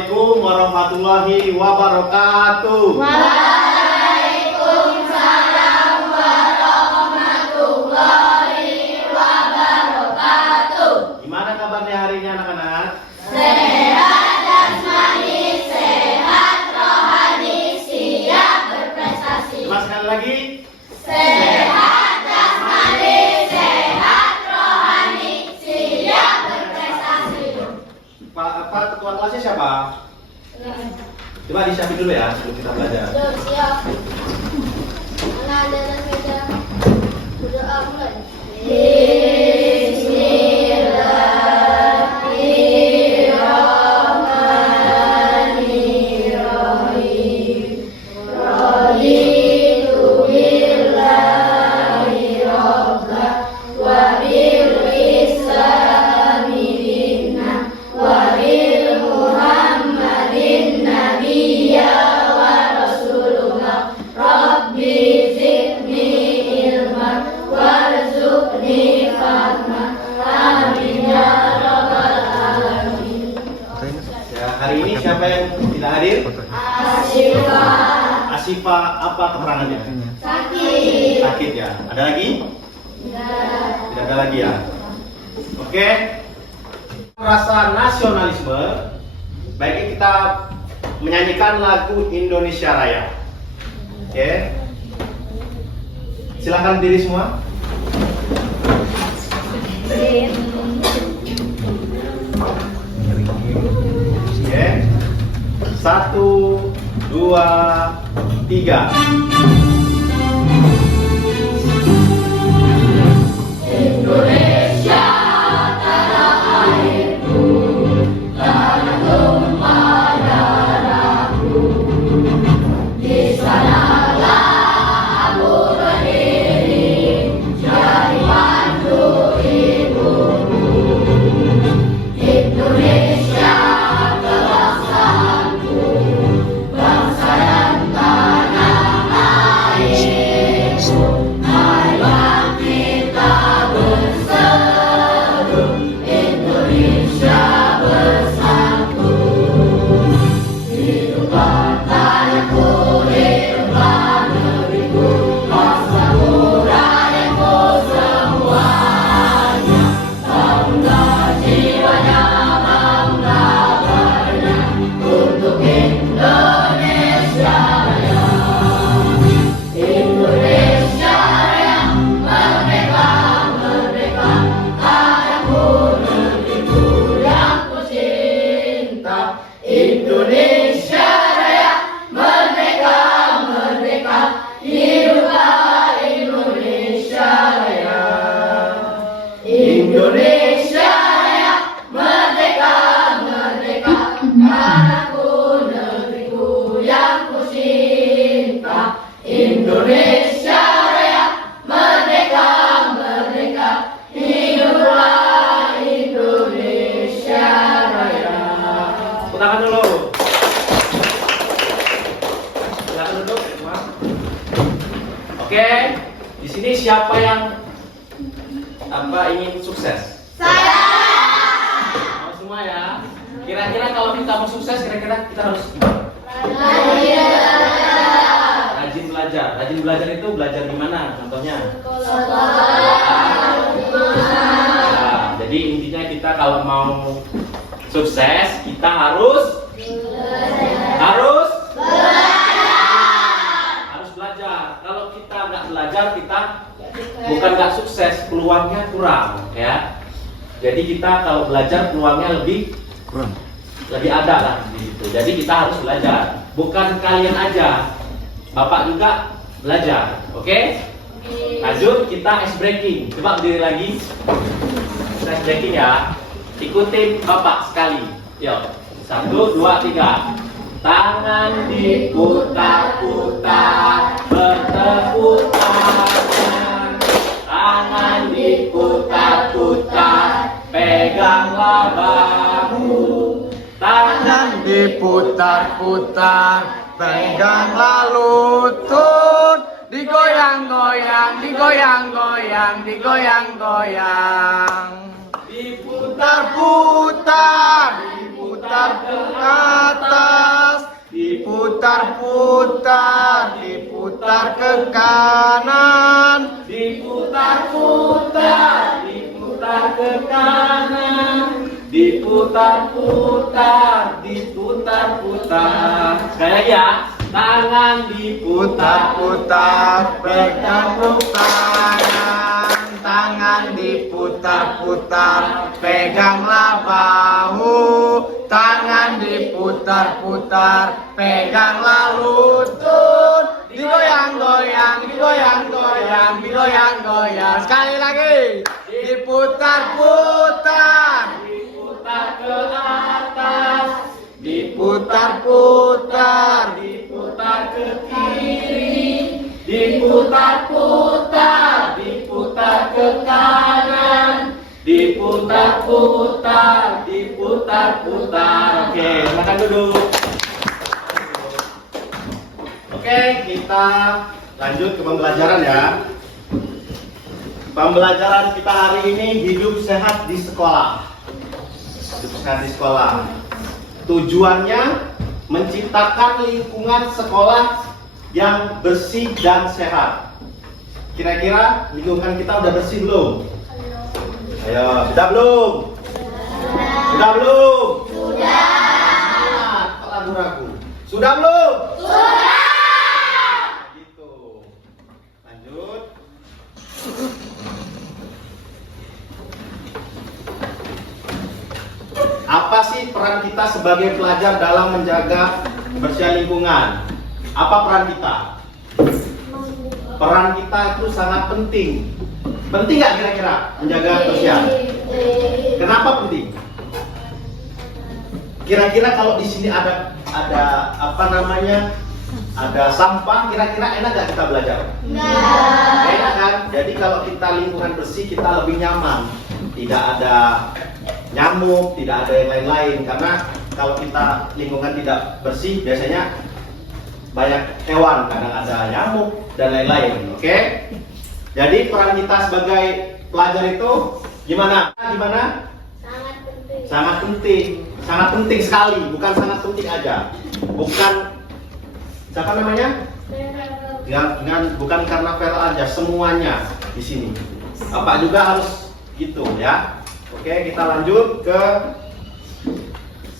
Assalamualaikum warahmatullahi wabarakatuh. Waalaikumsalam warahmatullahi wabarakatuh. Gimana kabarnya hari ini anak-anak? Sehat jasmani, sehat rohani, siap berprestasi. Coba sekali lagi. Sehat jasmani, sehat rohani, siap berprestasi. Pak ketua kelasnya siapa? Coba disiapin dulu ya sebelum kita belajar. Siap. Mana ada meja? Berdoa mulai. Bismillahirrahmanirrahim. Raditu billahi rabba wa bil islami dinna wa bil muhammadin nabiyya wa rasulullah. Rabbi zidni ilma warzuqni fahma. Amin ya rabbal alamin. Ya, hari ini siapa yang tidak hadir? Asyifa Asifa apa keterangannya? sakit. Sakit ya. Ada lagi? Tidak ada lagi ya. Oke. Rasa nasionalisme, baiknya kita menyanyikan lagu Indonesia Raya. Oke. Silakan berdiri semua. Oke. 1, 2, 3. Indonesia tanah airku, tanah tumpah darahku. Di sanalah aku berdiri, jadi mantu ibuku. Indonesia kebangsaanku, bangsa dan tanah airku. Marilah kita berseru, Indonesia bersatu. Hiduplah tanahku, hiduplah negeriku, bangsaku, rakyatku semuanya. Bangga jiwanya, bangga badannya, untuk Indonesia Raya. Indonesia Raya, merdeka, merdeka, tanahku, negeriku yang ku cinta. Indonesia Raya, merdeka, merdeka, hiduplah Indonesia Raya. Indonesia Raya, merdeka, merdeka, tanahku, negeriku yang ku cinta. Indonesia Raya, merdeka, merdeka, hiduplah Indonesia Raya. Tepuk tangan dulu. Silakan duduk semua. Oke. Di sini siapa yang ingin sukses? Saya. Mau semua ya. Kira-kira kalau kita mau sukses, kira-kira kita harus gimana? Rajin belajar. Rajin belajar itu belajar di mana? Contohnya? Nah, jadi intinya kita kalau mau sukses, kita harus belajar. Kalau kita nggak belajar, kita bukan nggak sukses, peluangnya kurang, ya. Jadi kita kalau belajar peluangnya lebih ada lah di situ. Jadi kita harus belajar. Bukan kalian aja, Bapak juga belajar, oke? Lanjut, kita ice breaking. Coba berdiri lagi. Kita ice breaking ya. Ikutin Bapak sekali. Yuk, 1, 2, 3. Tangan diputar-putar, bertepuk tangan. Tangan diputar-putar, peganglah bahu. Tangan diputar-putar, peganglah lutut, digoyang-goyang, digoyang-goyang, digoyang-goyang. diputar, Diputar-putar, diputar diputar ke atas, diputar-putar, diputar ke kanan, diputar-putar, diputar ke kanan, diputar-putar, diputar-putar. Sekali lagi ya, tangan diputar-putar, pegang tangan, tangan diputar-putar, peganglah bahu, tangan diputar-putar, peganglah lutut, digoyang-goyang, digoyang-goyang, digoyang-goyang. Sekali lagi, diputar-putar, diputar ke atas, diputar-putar, diputar ke kiri, diputar-putar, diputar ke kanan, diputar-putar, diputar-putar. Oke, silakan duduk. Oke, kita lanjut ke pembelajaran ya. Pembelajaran kita hari ini hidup sehat di sekolah. Hidup sehat di sekolah. Tujuannya menciptakan lingkungan sekolah yang bersih dan sehat. Kira-kira lingkungan kita udah bersih belum? Ayo, sudah belum? Sudah belum? Sudah. Kok ragu-ragu? Sudah belum? Sudah. Gitu. Lanjut. Apa sih peran kita sebagai pelajar dalam menjaga kebersihan lingkungan? Apa peran kita? Peran kita itu sangat penting. Penting nggak kira-kira menjaga kebersihan? Kenapa penting? Kira-kira kalau di sini ada apa namanya? Ada sampah, kira-kira enak nggak kita belajar? Enak kan? Jadi kalau kita lingkungan bersih kita lebih nyaman. Tidak ada nyamuk, tidak ada yang lain-lain. Karena kalau kita lingkungan tidak bersih, biasanya banyak hewan, kadang ada nyamuk dan lain-lain. Oke? Jadi peran kita sebagai pelajar itu gimana? Gimana? Sangat penting. Sangat penting, sangat penting sekali. Bukan sangat penting aja. Bukan siapa namanya? Bukan karena Vera aja, semuanya di sini. Bapak juga harus gitu ya. Oke, kita lanjut ke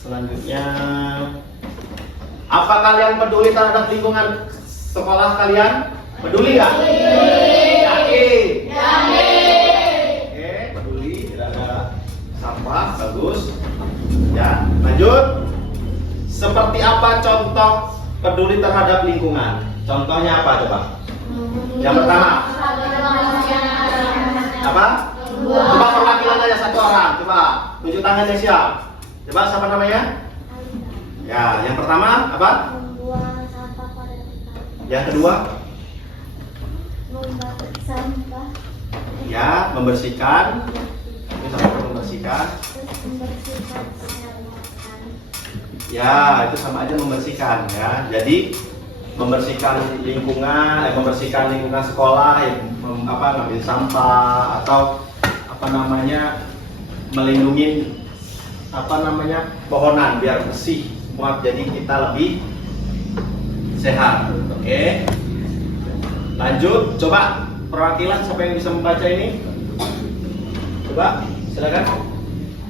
selanjutnya. Apa kalian peduli terhadap lingkungan sekolah kalian? Peduli nggak? Yakin? Oke, peduli, tidak ada sampah, bagus. Ya, lanjut. Seperti apa contoh peduli terhadap lingkungan? Contohnya apa coba? Yang pertama. Apa? Coba perwakilan aja satu orang. Coba tunjuk tangannya siap. Coba siapa namanya? Ya, yang pertama apa? Membuang sampah pada tempat. Yang kedua? Membakar sampah. Ya, membersihkan. Ini sama membersihkan. Terus membersihkan saluran. Ya, itu sama aja membersihkan ya. Jadi membersihkan lingkungan, membersihkan lingkungan sekolah, ngambil sampah atau melindungi pohonan biar bersih semua, jadi kita lebih sehat. Oke, lanjut. Coba perwakilan siapa yang bisa membaca ini? Coba silakan.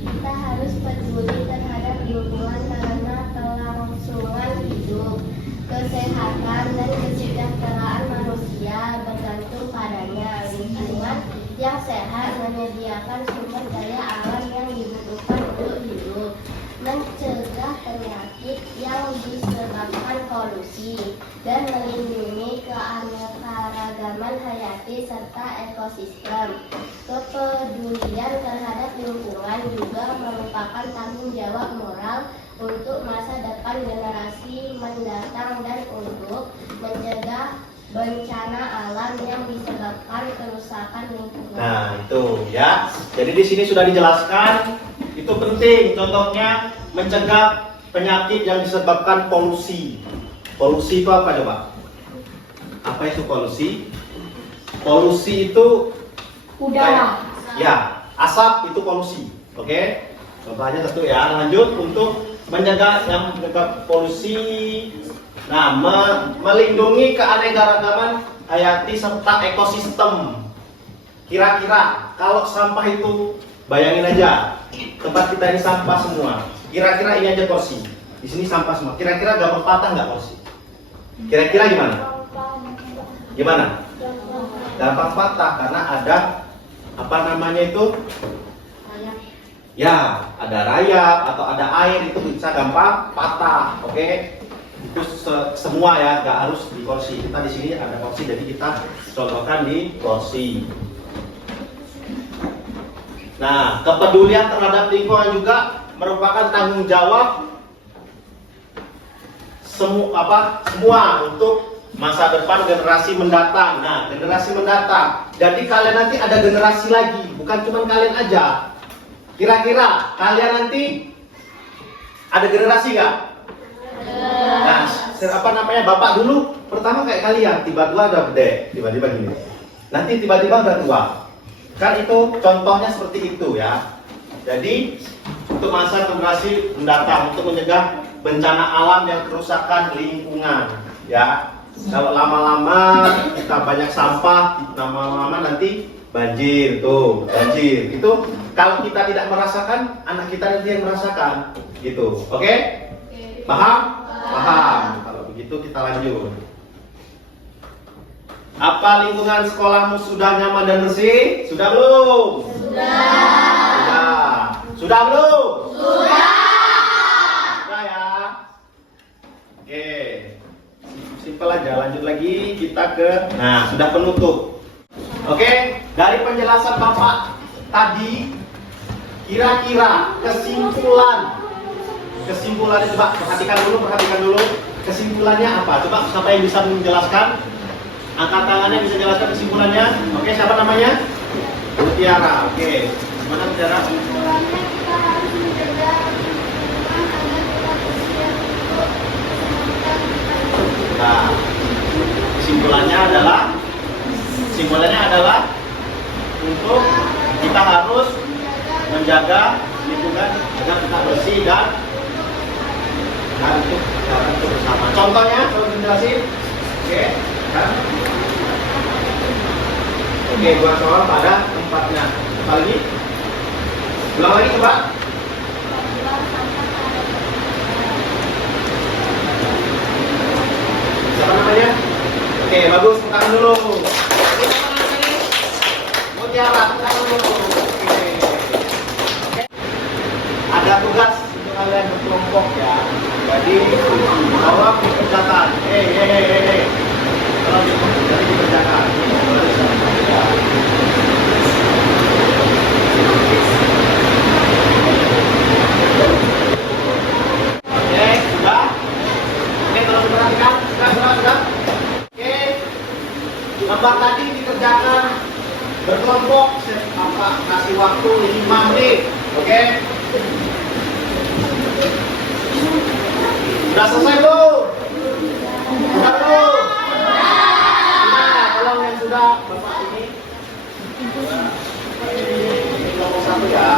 Kita harus peduli terhadap lingkungan karena kelangsungan hidup, kesehatan dan kesejahteraan manusia bergantung padanya. Lingkungan yang sehat menyediakan sumber daya alam yang dibutuhkan untuk hidup, mencegah penyakit yang disebabkan polusi, dan melindungi keanekaragaman hayati serta ekosistem. Kepedulian terhadap lingkungan juga merupakan tanggung jawab moral untuk masa depan generasi mendatang dan untuk mencegah bencana alam yang disebabkan kerusakan lingkungan. Nah, itu ya. Jadi di sini sudah dijelaskan, itu penting. Contohnya mencegah penyakit yang disebabkan polusi. Polusi itu apa coba? Apa itu polusi? Polusi itu Udara. Ya, asap itu polusi. Oke? Contohnya satu ya. Lanjut untuk menjaga polusi. Nah, melindungi keanekaragaman hayati serta ekosistem. Kira-kira kalau sampah itu, bayangin aja, tempat kita ini sampah semua. Kira-kira ini aja porsi. Di sini sampah semua. Kira-kira gampang patah nggak porsi? Kira-kira gimana? Gimana? Gampang patah karena ada apa namanya itu? Ya, ada rayap atau ada air itu bisa gampang patah. Oke? Itu semua ya, nggak harus di kursi. Kita di sini ada kursi, jadi kita contohkan di kursi. Nah, kepedulian terhadap lingkungan juga merupakan tanggung jawab semua untuk masa depan generasi mendatang. Nah, generasi mendatang. Jadi kalian nanti ada generasi lagi, bukan cuma kalian aja. Kira-kira kalian nanti ada generasi nggak? Nah, apa namanya, bapak dulu pertama kayak kalian, tiba-tiba ada gede, tiba-tiba gini. Nanti tiba-tiba udah tua. Kan itu contohnya seperti itu ya. Jadi untuk masa generasi mendatang, untuk mencegah bencana alam yang kerusakan lingkungan ya. Kalau lama-lama kita banyak sampah, lama-lama nanti banjir tuh, banjir. Itu kalau kita tidak merasakan, anak kita nanti yang merasakan gitu. Oke? Paham? Paham. Kalau begitu kita lanjut. Apa lingkungan sekolahmu sudah nyaman dan bersih? Sudah belum? Sudah. Sudah belum? Sudah ya. Oke. Simpel aja. Lanjut lagi kita ke. Nah, sudah penutup. Oke. Dari penjelasan Bapak tadi, kira-kira kesimpulannya coba perhatikan dulu. Kesimpulannya apa? Coba siapa yang bisa menjelaskan? Angkat tangannya, bisa jelaskan kesimpulannya. Oke, siapa namanya? Mutiara. Oke, mana Mutiara? Kesimpulannya kita harus menjaga lingkungan agar kita bersiap untuk keselamatan kita. Nah, kesimpulannya adalah untuk kita harus menjaga lingkungan agar kita bersih dan untuk bersama. Contohnya, kalau dijelasin, oke. Kan? Oke, buang soal pada tempatnya. Apa lagi? Ulang lagi coba. Siapa namanya? Oke, bagus. Tangan dulu. Mutiara, tangan dulu. Oke. Ada tugas untuk kalian berkelompok ya. Jadi bawa pekerjaan. Kalau jadi dikerjakan. Oke, sudah. Oke, kalau diperhatikan, sudah. Oke, gambar tadi dikerjakan berkelompok. Kasih waktu 5 menit. Oke. Sudah selesai belum? Sudah belum? Tolong yang sudah, Bapak ini nomor 1 ya.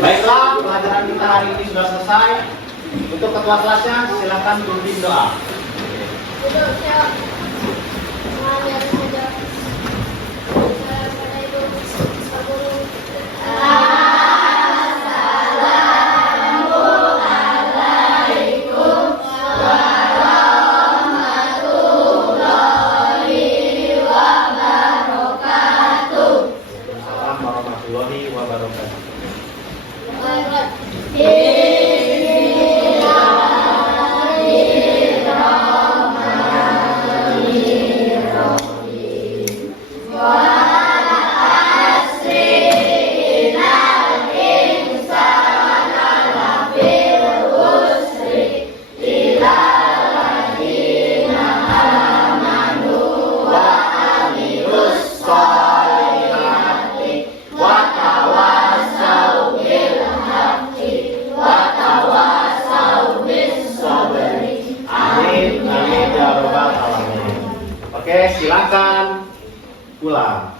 Baiklah, pelajaran kita hari ini sudah selesai. Untuk ketua kelasnya silakan pimpin doa. Assalamualaikum warahmatullahi wabarakatuh. Wa asri Oke, silakan pulang.